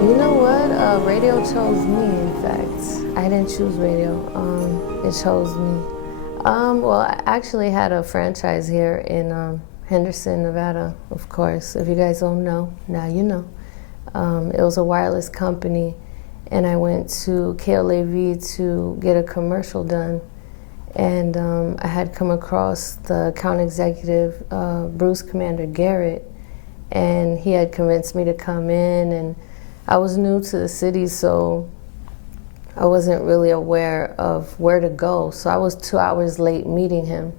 You know what? Radio chose me, in fact. I didn't choose radio. It chose me. Well, I actually had a franchise here in Henderson, Nevada, of course. If you guys don't know, now you know. It was a wireless company, and I went to KLAV to get a commercial done. And I had come across the account executive, Bruce Commander Garrett, and he had convinced me to come in, and I was new to the city, so I wasn't really aware of where to go. So I was 2 hours late meeting him.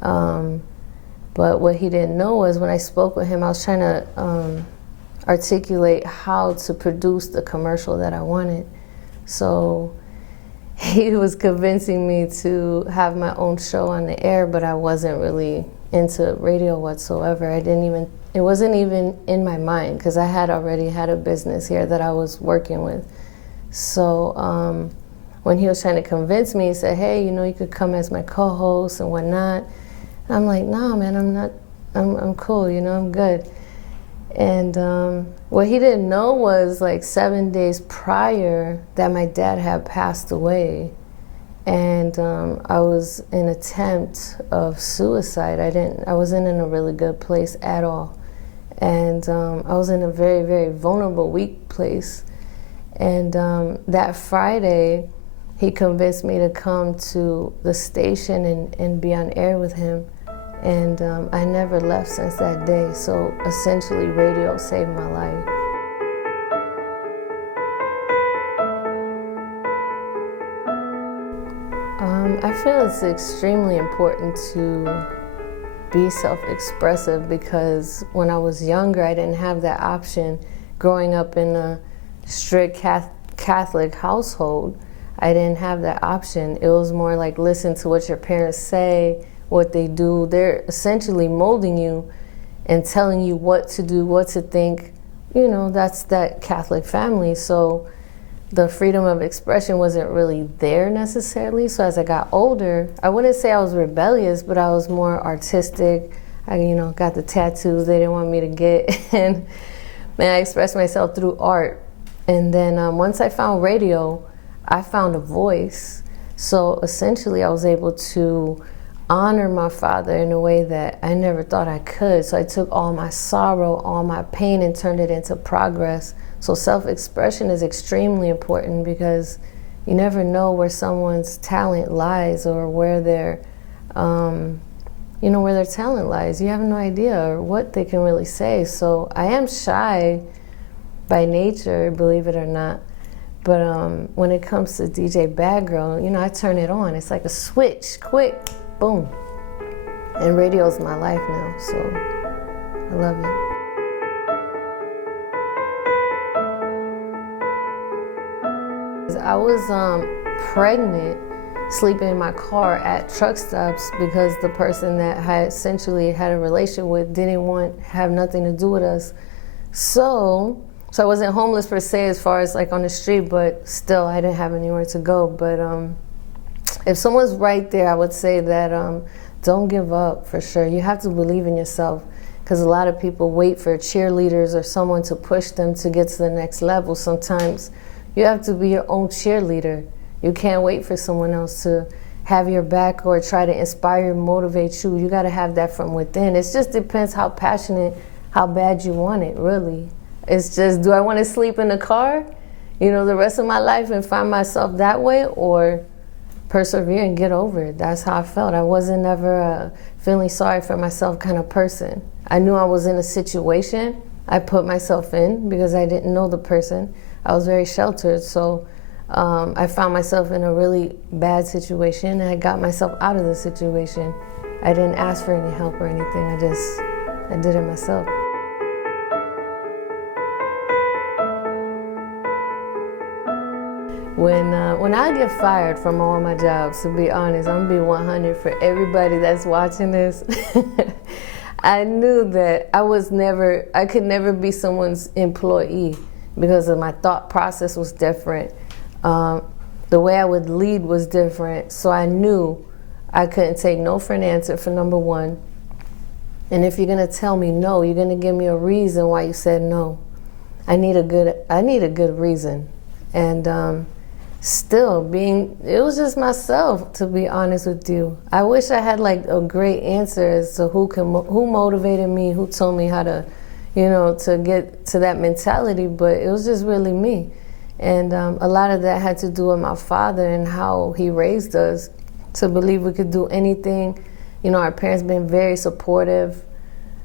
But what he didn't know was when I spoke with him, I was trying to articulate how to produce the commercial that I wanted. So he was convincing me to have my own show on the air, but I wasn't really into radio whatsoever. It wasn't even in my mind, because I had already had a business here that I was working with. So when he was trying to convince me, he said, hey, you know, you could come as my co-host and whatnot. And I'm like, nah, man, I'm cool, you know, I'm good. And what he didn't know was like 7 days prior that my dad had passed away. And I was in attempt of suicide. I wasn't in a really good place at all. And I was in a very, very vulnerable, weak place. And that Friday, he convinced me to come to the station and be on air with him. And I never left since that day. So essentially, radio saved my life. I feel it's extremely important to be self-expressive, because when I was younger, I didn't have that option. Growing up in a strict Catholic household, I didn't have that option. It was more like listen to what your parents say, what they do. They're essentially molding you and telling you what to do, what to think. You know, that's that Catholic family. So the freedom of expression wasn't really there necessarily. So as I got older, I wouldn't say I was rebellious, but I was more artistic. I, got the tattoos they didn't want me to get. And man, I expressed myself through art. And then once I found radio, I found a voice. So essentially I was able to honor my father in a way that I never thought I could. So I took all my sorrow, all my pain, and turned it into progress. So self-expression is extremely important, because you never know where someone's talent lies, or where their, where their talent lies. You have no idea, or what they can really say. So I am shy by nature, believe it or not. But when it comes to DJ Bad Gyrl, I turn it on. It's like a switch, quick, boom. And radio's my life now, so I love it. I was pregnant, sleeping in my car at truck stops, because the person that I essentially had a relationship with didn't have nothing to do with us. So I wasn't homeless per se, as far as like on the street, but still I didn't have anywhere to go. But if someone's right there, I would say that don't give up, for sure. You have to believe in yourself, because a lot of people wait for cheerleaders or someone to push them to get to the next level. Sometimes you have to be your own cheerleader. You can't wait for someone else to have your back or try to inspire, motivate you. You got to have that from within. It just depends how passionate, how bad you want it, really. It's just, do I want to sleep in the car, the rest of my life and find myself that way, or persevere and get over it? That's how I felt. I wasn't ever a feeling sorry for myself kind of person. I knew I was in a situation I put myself in, because I didn't know the person. I was very sheltered, so I found myself in a really bad situation, and I got myself out of the situation. I didn't ask for any help or anything. I did it myself. When I get fired from all my jobs, to be honest, I'm gonna be 100 for everybody that's watching this. I knew that I could never be someone's employee, because of my thought process was different. The way I would lead was different. So I knew I couldn't take no for an answer, for number one. And if you're gonna tell me no, you're gonna give me a reason why you said no. I need a good reason. And still it was just myself, to be honest with you. I wish I had like a great answer as to who motivated me, who told me how to, to get to that mentality, but it was just really me. And a lot of that had to do with my father and how he raised us to believe we could do anything. Our parents been very supportive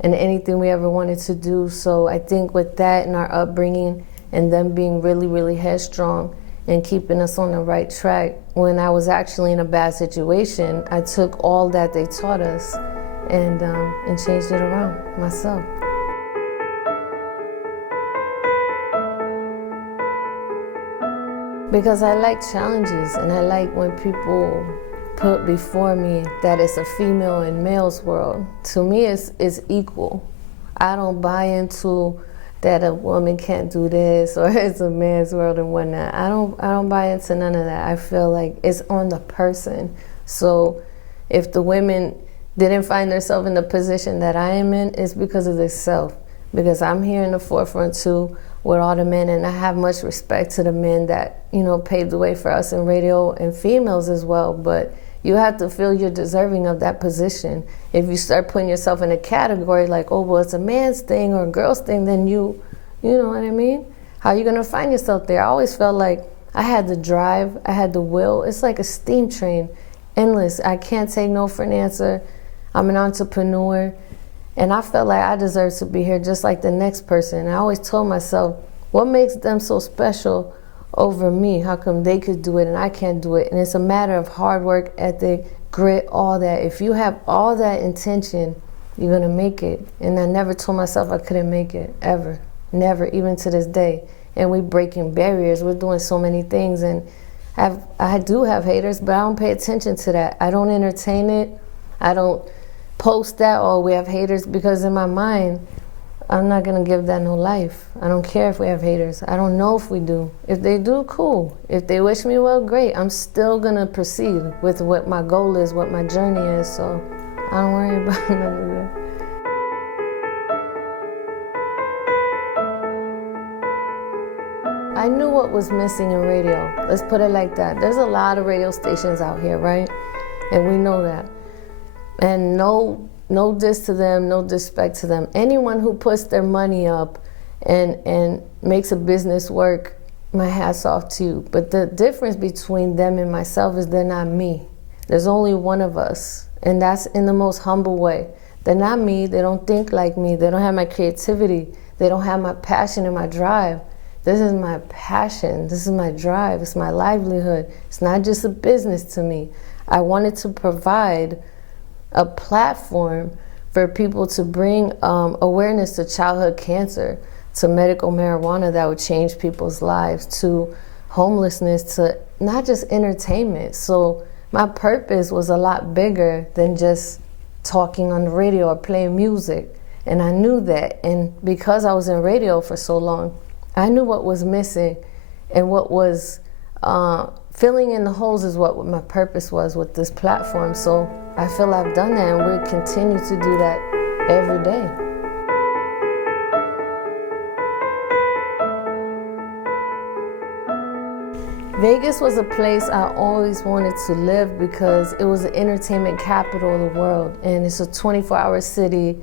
in anything we ever wanted to do. So I think with that and our upbringing and them being really, really headstrong and keeping us on the right track, when I was actually in a bad situation, I took all that they taught us and changed it around myself. Because I like challenges, and I like when people put before me that it's a female and male's world. To me, it's equal. I don't buy into that a woman can't do this or it's a man's world and whatnot. I don't buy into none of that. I feel like it's on the person. So if the women didn't find themselves in the position that I am in, it's because of themselves. Because I'm here in the forefront too with all the men, and I have much respect to the men that, paved the way for us in radio, and females as well. But you have to feel you're deserving of that position. If you start putting yourself in a category like, oh, well, it's a man's thing or a girl's thing, then you know what I mean? How are you gonna find yourself there? I always felt like I had the drive, I had the will. It's like a steam train, endless. I can't take no for an answer. I'm an entrepreneur. And I felt like I deserved to be here just like the next person. I always told myself, what makes them so special over me? How come they could do it and I can't do it? And it's a matter of hard work, ethic, grit, all that. If you have all that intention, you're gonna make it. And I never told myself I couldn't make it, ever. Never, even to this day. And we're breaking barriers. We're doing so many things. And I do have haters, but I don't pay attention to that. I don't entertain it. I don't post that, oh, we have haters, because in my mind, I'm not gonna give that no life. I don't care if we have haters. I don't know if we do. If they do, cool. If they wish me well, great. I'm still gonna proceed with what my goal is, what my journey is, so I don't worry about none of that. I knew what was missing in radio. Let's put it like that. There's a lot of radio stations out here, right? And we know that. And no diss to them, no disrespect to them. Anyone who puts their money up and makes a business work, my hat's off to you. But the difference between them and myself is they're not me. There's only one of us, and that's in the most humble way. They're not me, they don't think like me, they don't have my creativity, they don't have my passion and my drive. This is my passion, this is my drive, it's my livelihood. It's not just a business to me. I wanted to provide a platform for people to bring awareness to childhood cancer, to medical marijuana that would change people's lives, to homelessness, to not just entertainment. So my purpose was a lot bigger than just talking on the radio or playing music. And I knew that. And because I was in radio for so long, I knew what was missing, and what was filling in the holes is what my purpose was with this platform. So I feel I've done that, and we continue to do that every day. Vegas was a place I always wanted to live because it was the entertainment capital of the world, and it's a 24-hour city.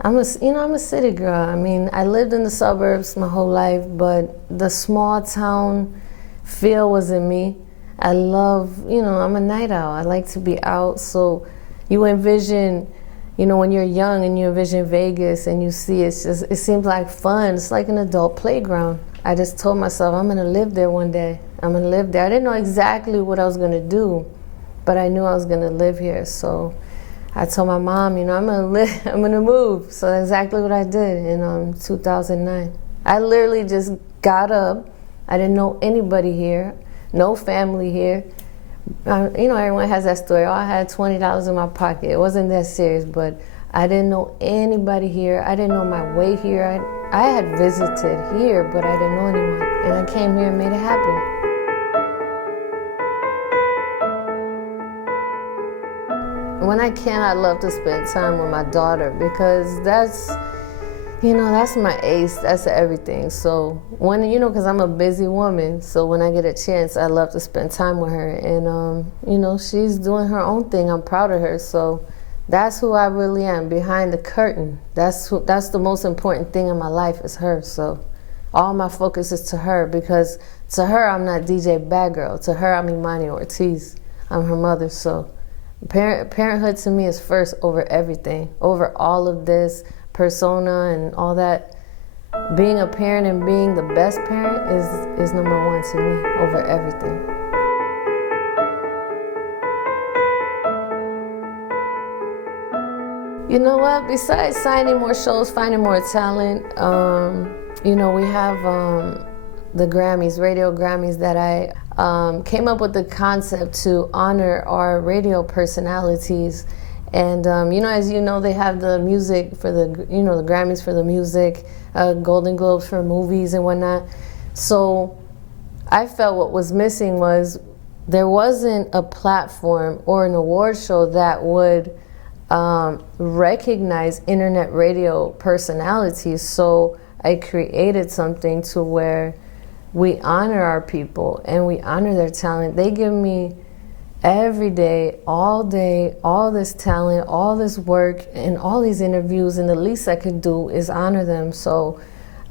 I'm a city girl. I mean, I lived in the suburbs my whole life, but the small town feel was in me. I love, I'm a night owl. I like to be out. So you envision, when you're young and you envision Vegas and you see it seems like fun. It's like an adult playground. I just told myself I'm gonna live there one day. I'm gonna live there. I didn't know exactly what I was gonna do, but I knew I was gonna live here. So I told my mom, I'm gonna move. So that's exactly what I did in 2009. I literally just got up. I didn't know anybody here, no family here. Everyone has that story. Oh, I had $20 in my pocket. It wasn't that serious, but I didn't know anybody here. I didn't know my way here. I had visited here, but I didn't know anyone. And I came here and made it happen. When I can, I love to spend time with my daughter, because that's, You know, that's my ace, that's everything. So when, you know, because I'm a busy woman, so when I get a chance, I love to spend time with her. And, you know, she's doing her own thing. I'm proud of her. So that's who I really am, behind the curtain. That's the most important thing in my life is her. So all my focus is to her, because to her, I'm not DJ Bad Gyrl. To her, I'm Imani Ortiz. I'm her mother. So parenthood to me is first over everything, over all of this persona and all that. Being a parent and being the best parent is number one to me over everything. You know what? Besides signing more shows, finding more talent, you know, we have the Grammys, radio Grammys, that I came up with the concept to honor our radio personalities. And, you know, as you know, they have the music for the, you know, the Grammys for the music, Golden Globes for movies and whatnot. So I felt what was missing was there wasn't a platform or an award show that would recognize internet radio personalities. So I created something to where we honor our people and we honor their talent. They give me every day, all this talent, all this work, and all these interviews, and the least I could do is honor them. So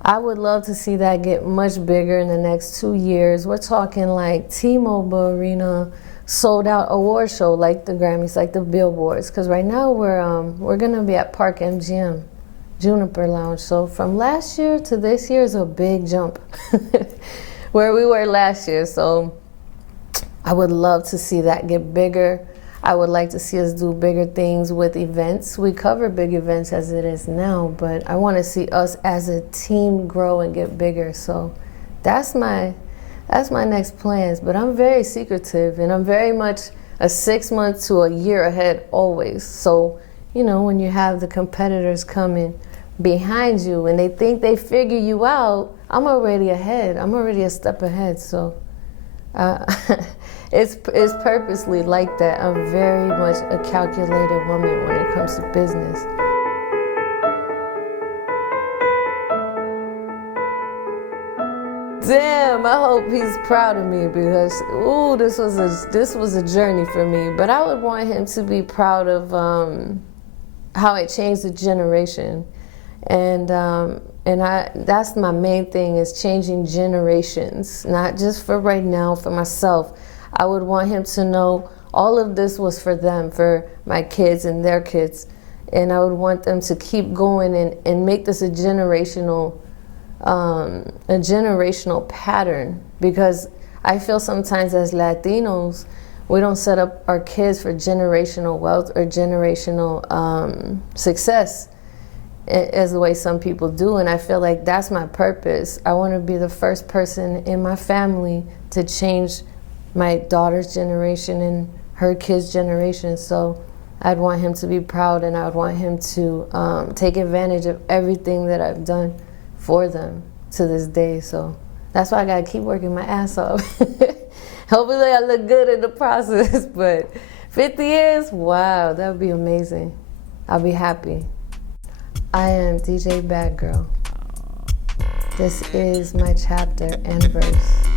I would love to see that get much bigger in the next 2 years. We're talking like T-Mobile Arena, sold out award show like the Grammys, like the Billboards. Because right now we're gonna be at Park MGM, Juniper Lounge. So from last year to this year is a big jump, where we were last year. So I would love to see that get bigger. I would like to see us do bigger things with events. We cover big events as it is now, but I want to see us as a team grow and get bigger. So that's my next plans. But I'm very secretive, and I'm very much a 6 months to a year ahead always. So, you know, when you have the competitors coming behind you and they think they figure you out, I'm already ahead. I'm already a step ahead. So it's purposely like that. I'm very much a calculated woman when it comes to business. Damn, I hope he's proud of me, because ooh, this was a journey for me. But I would want him to be proud of how it changed the generation, and that's my main thing, is changing generations, not just for right now, for myself. I would want him to know all of this was for them, for my kids and their kids. And I would want them to keep going and make this a generational pattern, because I feel sometimes as Latinos, we don't set up our kids for generational wealth or generational success as the way some people do. And I feel like that's my purpose. I want to be the first person in my family to change my daughter's generation and her kids' generation. So I'd want him to be proud, and I'd want him to take advantage of everything that I've done for them to this day. So that's why I gotta keep working my ass off. Hopefully I look good in the process, but 50 years, wow, that would be amazing. I'll be happy. I am DJ Bad Gyrl. This is my chapter and verse.